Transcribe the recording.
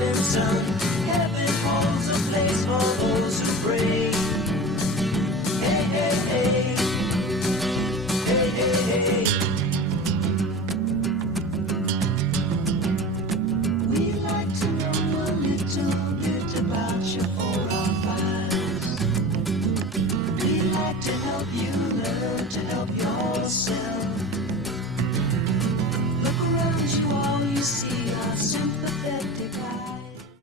heaven's done. Heaven holds a place for those who pray. Hey, hey, hey. Hey, hey, hey. We'd like to know a little bit about your 405s. We'd like to help you learn to help yourself.